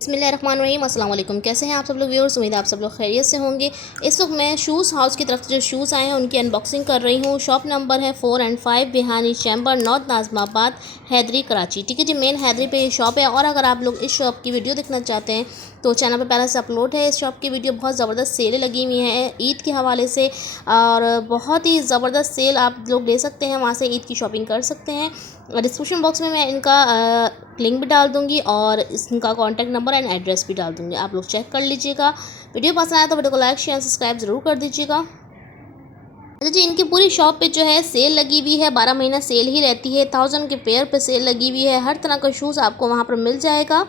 बिस्मिल्लाहिर्रहमानिर्रहीम, अस्सलाम वालेकुम। कैसे हैं आप सब लोग व्यूअर्स? उम्मीद है आप सब लोग खैरियत से होंगे। इस वक्त मैं शूज़ हाउस की तरफ से जो शूज़ आए हैं उनकी अनबॉक्सिंग कर रही हूँ। शॉप नंबर है 4 and 5 Bihani chamber, north Nazimabad, Haidri, Karachi. ठीक है जी, मेन हैदरी पे ये शॉप है। और अगर आप लोग इस शॉप की वीडियो देखना चाहते हैं तो चैनल पर पहले से अपलोड है। इस शॉप की वीडियो बहुत ज़बरदस्त सेल लगी हुई हैं ईद के हवाले से, और बहुत ही ज़बरदस्त सेल आप लोग ले सकते हैं, वहाँ से ईद की शॉपिंग कर सकते हैं। डिस्क्रिप्शन बॉक्स में मैं इनका लिंक भी डाल दूँगी और इनका कॉन्टैक्ट नंबर एंड एड्रेस भी डाल दूँगी, आप लोग चेक कर लीजिएगा। वीडियो पसंद आया तो वीडियो को लाइक शेयर सब्सक्राइब ज़रूर कर दीजिएगा। अच्छा जी, इनकी पूरी शॉप पे जो है सेल लगी हुई है, 12 महीना सेल ही रहती है। 1000 के पेयर पे सेल लगी हुई है। हर तरह का शूज़ आपको वहाँ पर मिल जाएगा।